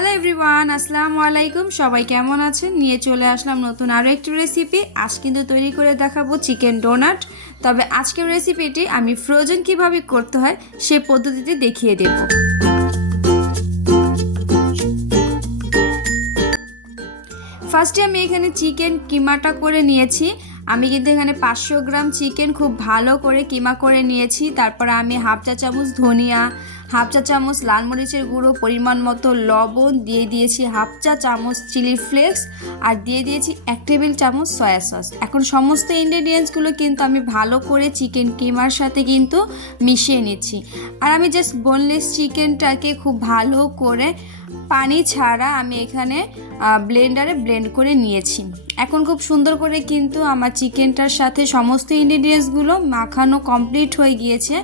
Hello everyone, আসসালামু আলাইকুম। সবাই কেমন আছেন? নিয়ে চলে আসলাম নতুন আরও একটি রেসিপি। আজ কিন্তু তৈরি করে দেখাবো চিকেন ডোনাট। তবে আজকের রেসিপিটি আমি ফ্রোজেন কিভাবে করতে হয় সে পদ্ধতিতে দেখিয়ে দেব। ফার্স্টে আমি এখানে চিকেন কিমাটা করে নিয়েছি। আমি কিন্তু এখানে 500 গ্রাম চিকেন খুব ভালো করে কিমা করে নিয়েছি। তারপর আমি হাফ চা চামচ ধনিয়া, হাফ চা চামচ লাল মরিচের গুঁড়ো, পরিমাণ মতো লবণ দিয়ে দিয়েছি, হাফ চা চামচ চিলি ফ্লেক্স আর দিয়ে দিয়েছি 1 টেবিল চামচ সয়া সস। এখন সমস্ত ইনগ্রেডিয়েন্টসগুলো কিন্তু আমি ভালো করে চিকেন কিমার সাথে কিন্তু মিশিয়ে নিচ্ছি। আর আমি জাস্ট বোনলেস চিকেনটাকে খুব ভালো করে পানি ছাড়া আমি এখানে ব্লেন্ডারে ব্লেন্ড করে নিয়েছি। এখন খুব সুন্দর করে কিন্তু আমার চিকেনটার সাথে সমস্ত ইনগ্রেডিয়েন্টসগুলো মাখানো কমপ্লিট হয়ে গিয়েছে।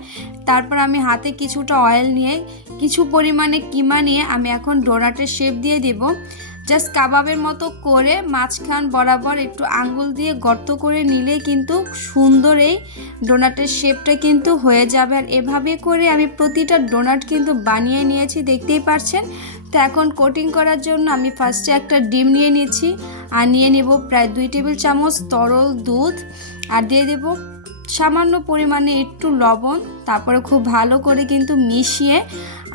তারপর আমি হাতে কিছুটা অয়েল নিয়ে কিছু পরিমাণে কিমা নিয়ে আমি এখন ডোনাটের শেপ দিয়ে দেব। জাস্ট কাবাবের মতো করে মাঝখান বরাবর একটু আঙ্গুল দিয়ে গর্ত করে নিলে কিন্তু সুন্দর এই ডোনাটের শেপটা কিন্তু হয়ে যাবে। আর এভাবে করে আমি প্রতিটা ডোনাট কিন্তু বানিয়ে নিয়েছি, দেখতেই পাচ্ছেন। তো এখন কোটিং করার জন্য আমি ফার্স্টে একটা ডিম নিয়ে নিয়েছি আর নিয়ে নেব প্রায় 2 টেবিল চামচ তরল দুধ আর দিয়ে দেব সামান্য পরিমাণে একটু লবণ। তারপরে খুব ভালো করে কিন্তু মিশিয়ে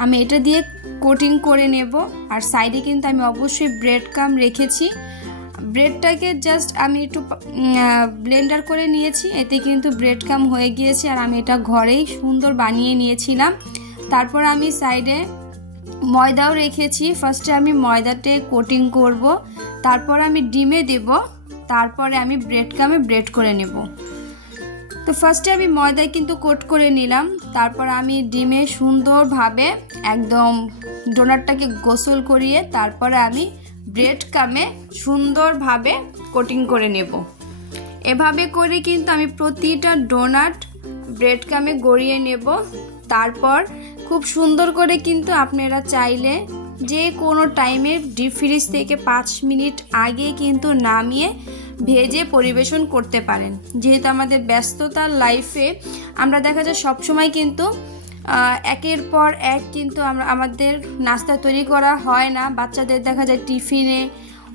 আমি এটা দিয়ে কোটিং করে নেব। আর সাইডে কিন্তু আমি অবশ্যই ব্রেড ক্রাম্ব রেখেছি। ব্রেডটাকে জাস্ট আমি একটু ব্লেন্ডার করে নিয়েছি, এতে কিন্তু ব্রেড ক্রাম্ব হয়ে গিয়েছে। আর আমি এটা ঘরেই সুন্দর বানিয়ে নিয়েছিলাম। তারপর আমি সাইডে ময়দাও রেখেছি। ফার্স্টে আমি ময়দাতে কোটিং করব, তারপর আমি ডিমে দেব, তারপরে আমি ব্রেড ক্রাম্বে ব্রেড করে নেব। তো ফার্স্টে আমি ময়দায় কিন্তু কোট করে নিলাম, তারপর আমি ডিমে সুন্দরভাবে একদম ডোনাটটাকে গোসল করিয়ে তারপরে আমি ব্রেড ক্রাম্বে সুন্দরভাবে কোটিং করে নেব। এভাবে করে কিন্তু আমি প্রতিটা ডোনাট ব্রেড ক্রাম্বে গড়িয়ে নেব। তারপর খুব সুন্দর করে কিন্তু আপনারা চাইলে যে কোনো টাইমে ডিপ ফ্রিজ থেকে 5 মিনিট আগে কিন্তু নামিয়ে ভেজে পরিবেশন করতে পারেন। যেহেতু আমাদের ব্যস্ততার লাইফে আমরা দেখা যায় সবসময় কিন্তু একের পর এক কিন্তু আমাদের নাস্তা তৈরি করা হয় না। বাচ্চাদের দেখা যায় টিফিনে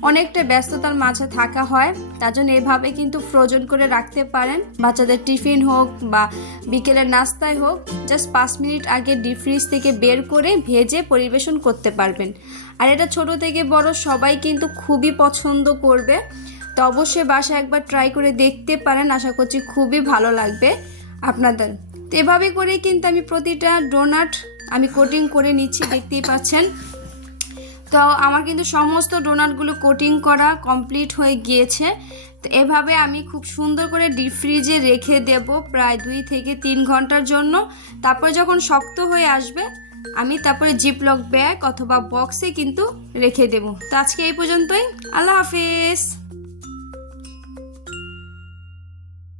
অনেকটা ব্যস্ততার মাঝে থাকা হয়, তার জন্য এভাবে কিন্তু ফ্রোজেন করে রাখতে পারেন। বাচ্চাদের টিফিন হোক বা বিকেলের নাস্তায় হোক, জাস্ট 5 মিনিট আগে ডিপ ফ্রিজ থেকে বের করে ভেজে পরিবেশন করতে পারবেন। আর এটা ছোট থেকে বড় সবাই কিন্তু খুবই পছন্দ করবে। তো অবশ্যই বাসায় একবার ট্রাই করে দেখতে পারেন, আশা করছি খুবই ভালো লাগবে আপনাদের। তো এভাবে করে কিন্তু আমি প্রতিটা ডোনাট আমি কোটিং করে নিচ্ছি, দেখতেই পাচ্ছেন। তো আমার কিন্তু সমস্ত ডোনাটগুলো কোটিং করা কমপ্লিট হয়ে গিয়েছে। তো এভাবে আমি খুব সুন্দর করে ডিপ ফ্রিজে রেখে দেব প্রায় 2 থেকে 3 ঘন্টার জন্য। তারপর যখন শক্ত হয়ে আসবে আমি তারপরে জিপলক ব্যাগ অথবা বক্সে কিন্তু রেখে দেব। তো আজকে এই পর্যন্তই। আল্লাহ হাফেজ।